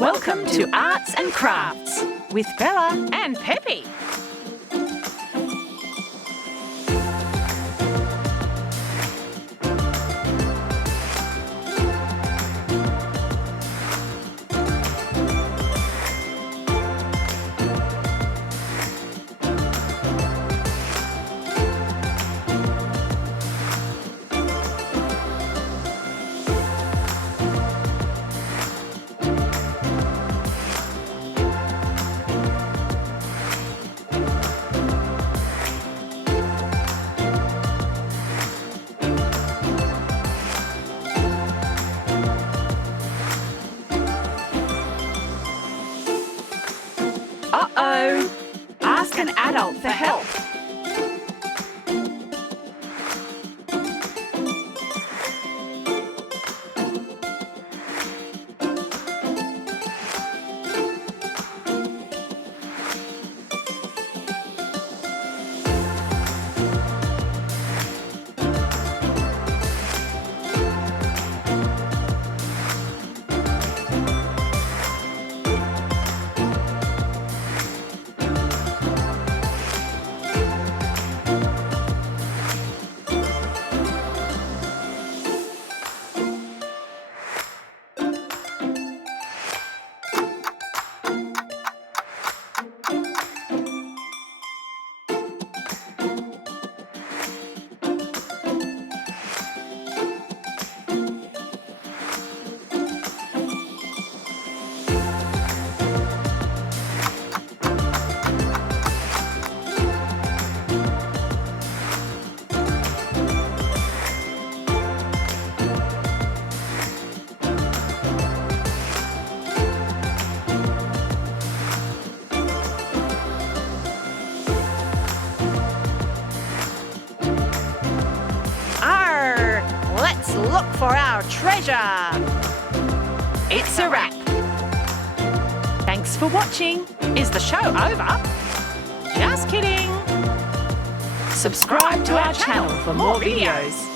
Welcome to Arts and Crafts with Bella and Pepe. Uh-oh! Ask an adult for help. Let's look for our treasure. It's a wrap. Thanks for watching. Is the show over? Just kidding. Subscribe to our channel for more videos.